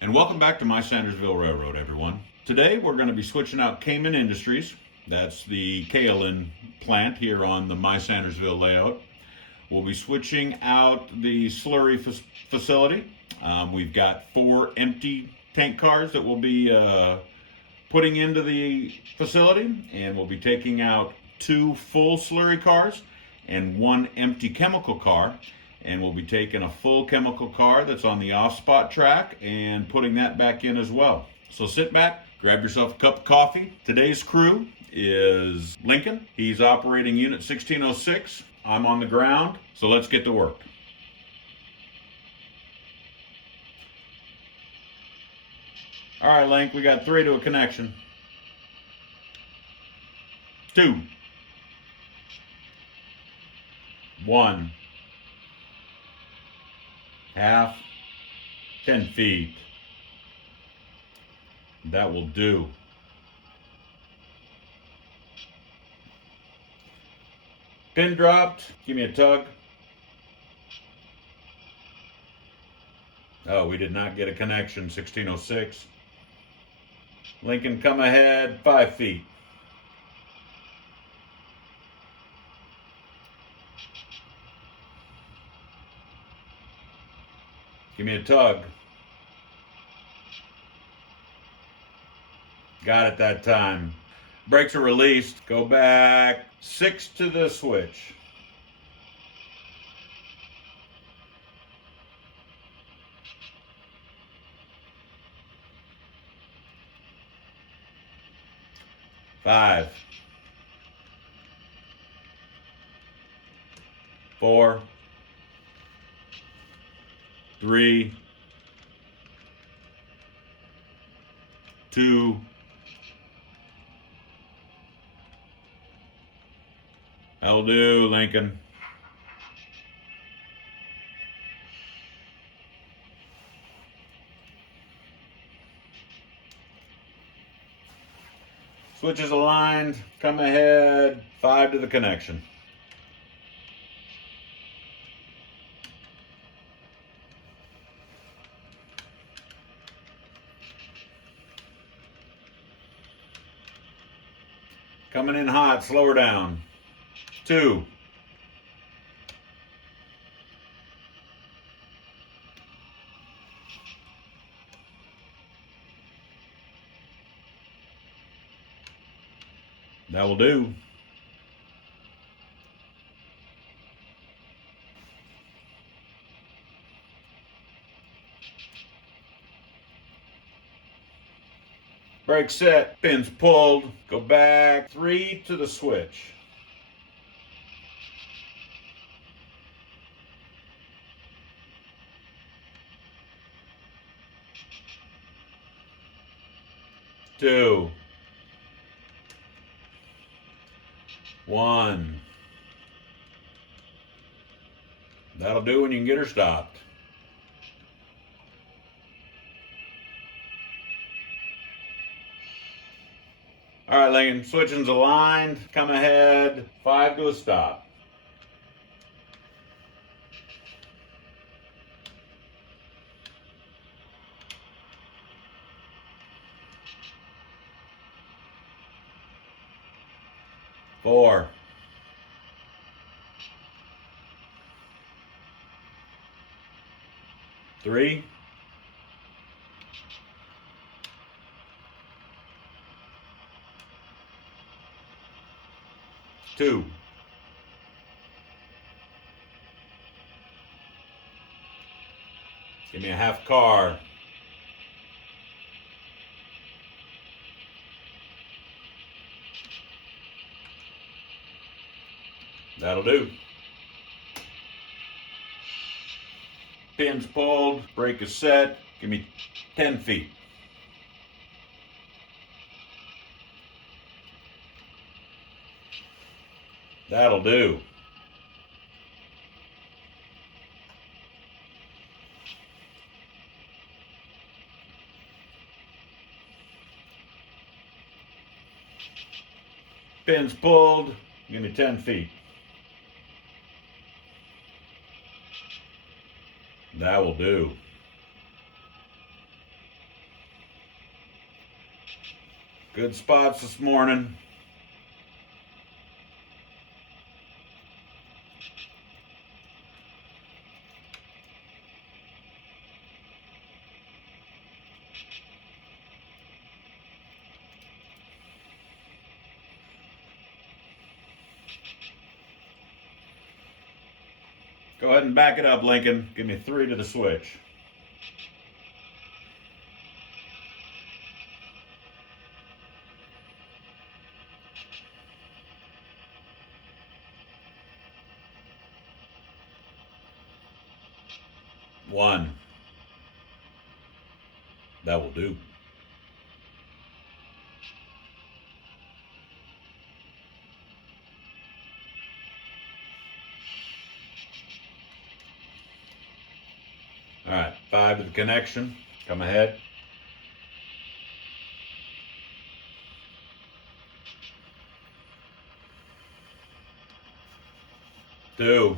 And welcome back to my Sandersville Railroad, everyone. Today we're going to be switching out KaMin Industries. That's the Kaolin plant here on the my Sandersville layout. We'll be switching out the slurry facility. We've got 4 empty tank cars that we'll be putting into the facility, and we'll be taking out 2 full slurry cars and 1 empty chemical car. And we'll be taking a full chemical car that's on the off-spot track and putting that back in as well. So sit back, grab yourself a cup of coffee. Today's crew is Lincoln. He's operating unit 1606. I'm on the ground, so let's get to work. All right, Link, we got 3 to a connection. 2. 1. Half. 10 feet. That will do. Pin dropped. Give me a tug. Oh, we did not get a connection. 1606. Lincoln, come ahead. 5 feet. Give me a tug. Got it that time. Brakes are released. Go back 6 to the switch. Five. 4. 3. 2. That'll do, Lincoln. Switches aligned. Come ahead. 5 to the connection. Coming in hot. Slow her down. 2. 'That will do. Brake set, pins pulled, go back 3 to the switch. Two. 1. That'll do when you can get her stopped. All right, Lincoln, switching's aligned. Come ahead. 5 to a stop. Four. 3. 2. Give me a half car. That'll do. Pins pulled, brake is set. Give me 10 feet. That'll do. Pins pulled, give me 10 feet. That will do. Good spots this morning. Go ahead and back it up, Lincoln. Give me 3 to the switch. One. That will do. All right, 5 to the connection. Come ahead. 2.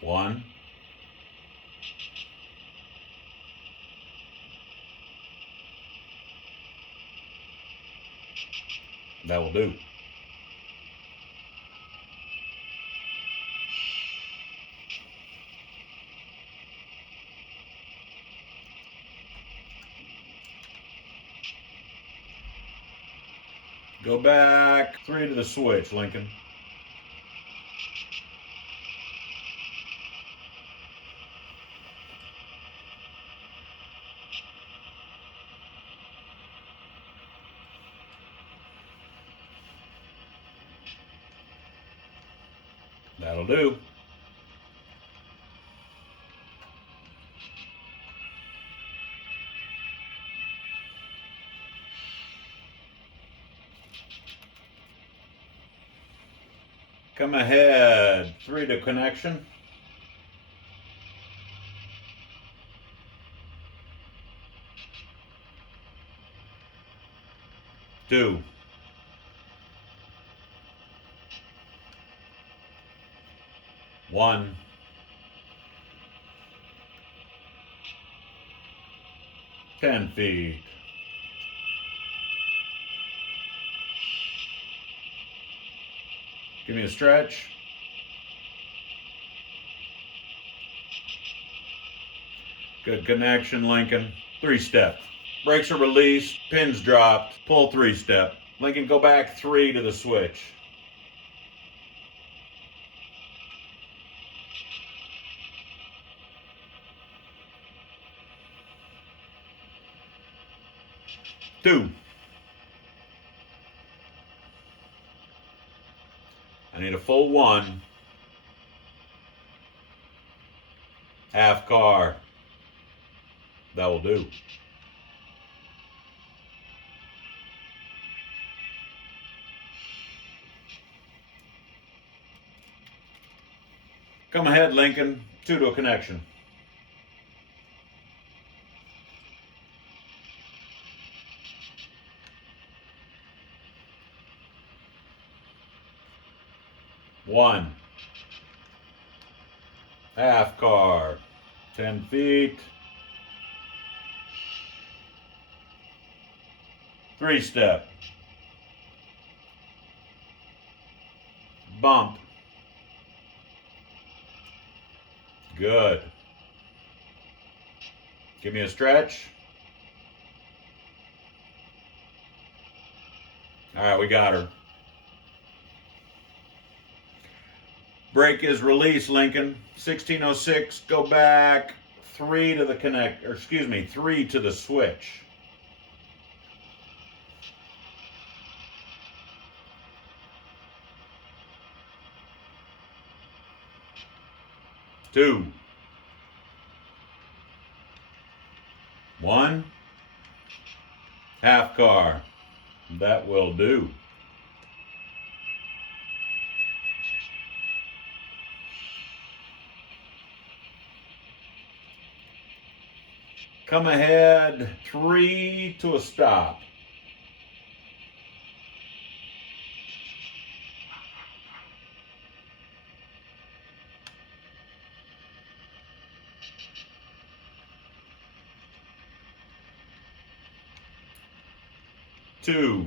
1. That will do. Go back 3 to the switch, Lincoln. That'll do. Come ahead, 3 to connection. 2. 1. 10 feet. Give me a stretch. Good connection, Lincoln. 3-step. Brakes are released, pins dropped, pull 3-step. Lincoln, go back 3 to the switch. Two. I need a full 1. Half car. That will do. Come ahead, Lincoln. 2 to a connection. 1. Half car. 10 feet. 3-step. Bump. Good. Give me a stretch. All right, we got her. Brake is released, Lincoln. 1606, go back 3 to the 3 to the switch. Two. 1. Half car. That will do. Come ahead 3 to a stop. 2,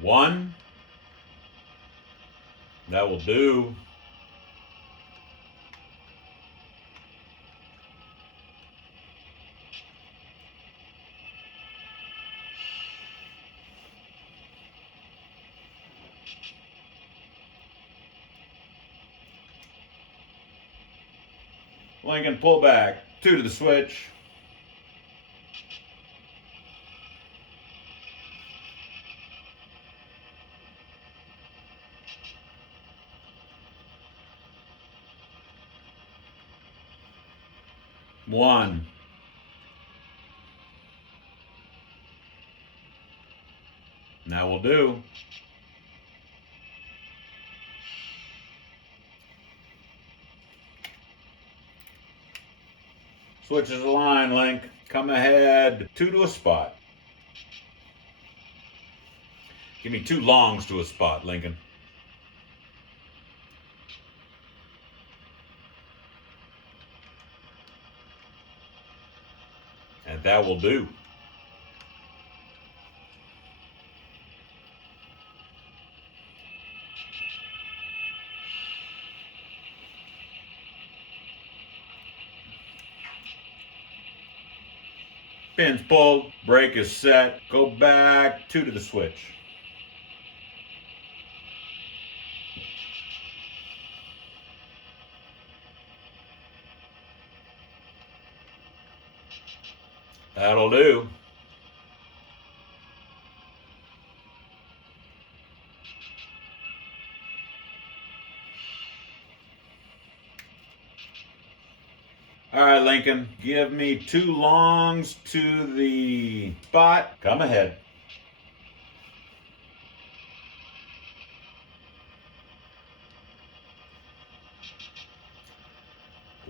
1. That will do. Lincoln, pull back. 2 to the switch. One. That will do. Switches the line, Link. Come ahead. 2 to a spot. Give me 2 longs to a spot, Lincoln. And that will do. Pins pulled, brake is set, go back, 2 to the switch. That'll do. All right, Lincoln, give me 2 longs to the spot. Come ahead.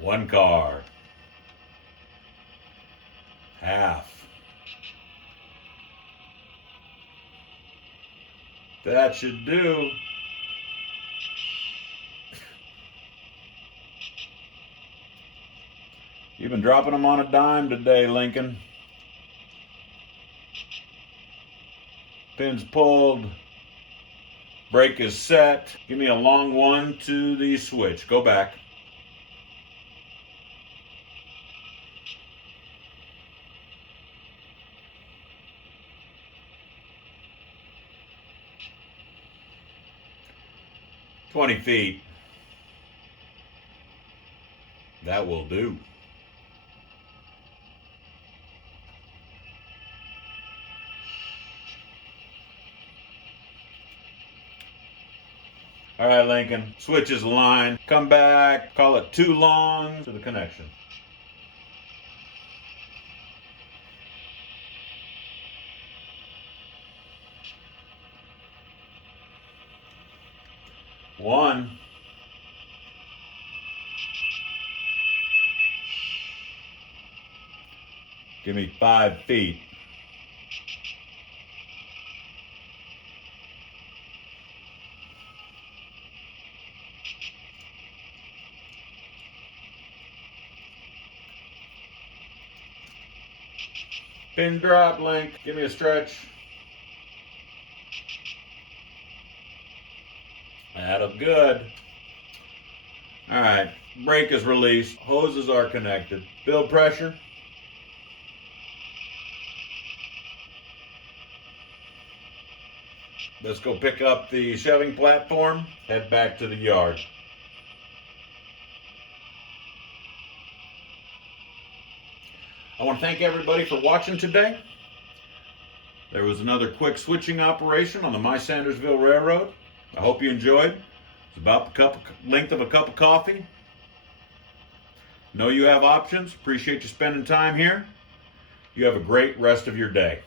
One car. Half. That should do. You've been dropping them on a dime today, Lincoln. Pins pulled. Brake is set. Give me a long 1 to the switch. Go back. "20 feet. That will do. All right, Lincoln, switches the line, come back, call it 2 longs to the connection. One. Give me 5 feet. Pin drop, Link. Give me a stretch. That'll good. All right, brake is released. Hoses are connected. Build pressure. Let's go pick up the shoving platform. Head back to the yard. I want to thank everybody for watching today. There was another quick switching operation on the My Sandersville Railroad. I hope you enjoyed. It's about the length of a cup of coffee. Know you have options. Appreciate you spending time here. You have a great rest of your day.